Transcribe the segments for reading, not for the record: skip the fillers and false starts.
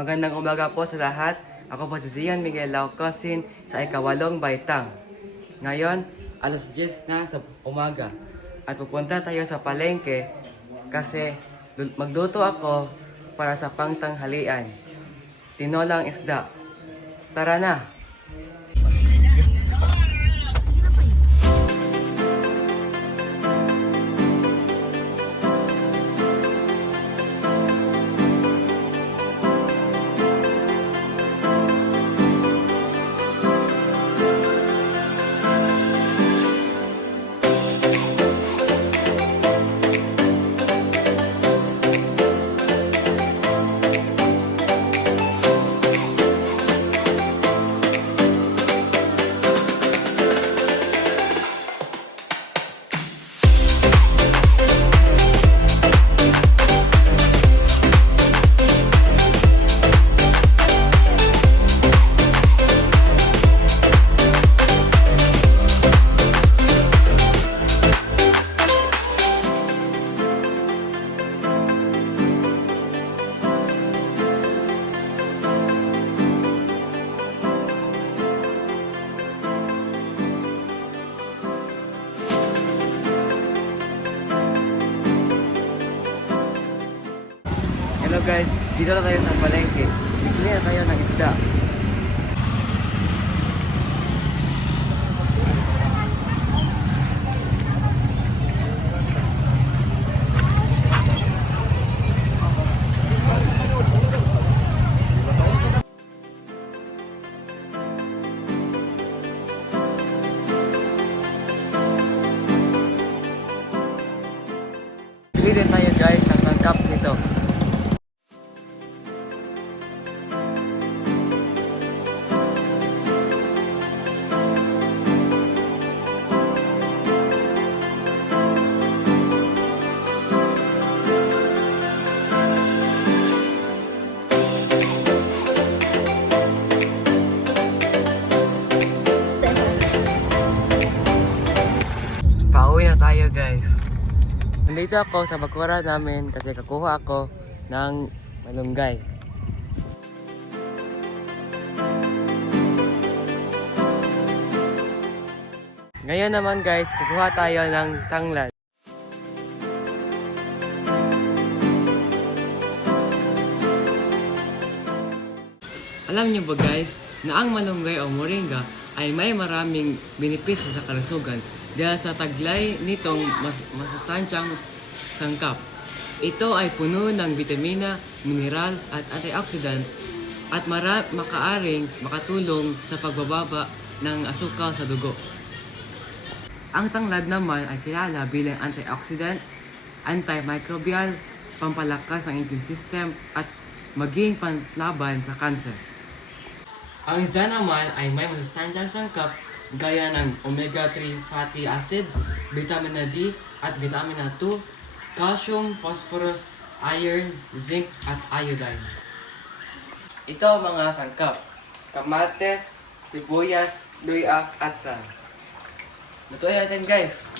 Magandang umaga po sa lahat. Ako po si Zian Miguel Laucosin sa ikawalong baitang. Ngayon, alas 10 na sa umaga at pupunta tayo sa palengke kasi magluto ako para sa pangtanghalian. Tinolang isda. Tara na! Hello guys, dito na tayo sa palengke. Bibili na tayo ng isda. Bili din tayo guys ng tangkap nito. Pauwi na tayo guys. Nandito ako sa bakura namin kasi kakuha ako ng malunggay. Ngayon naman guys, kukuha tayo ng tanglad. Alam niyo ba guys, na ang malunggay o moringa ay may maraming benepisyo sa kalusugan dahil sa taglay nitong masustansyang sangkap. Ito ay puno ng vitamina, mineral at antioxidant at makaaring makatulong sa pagbababa ng asukal sa dugo. Ang tanglad naman ay kilala bilang antioxidant, antimicrobial, pampalakas ng immune system at maging panlaban sa cancer. Ang isda naman ay may masustansyang sangkap gaya ng omega-3 fatty acid, vitamina D at vitamina 2, calcium, phosphorus, iron, zinc at iodine. Ito ang mga sangkap: kamates, sibuyas, luya at sal. Lutuin natin guys!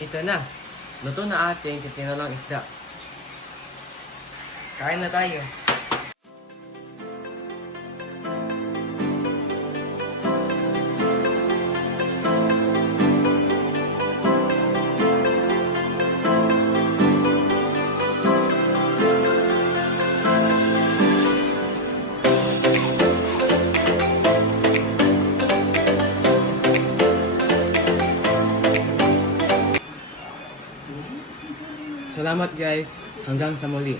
Ito na, luto na ating tinolang isda. Kain na tayo. Salamat guys, hanggang sa muli.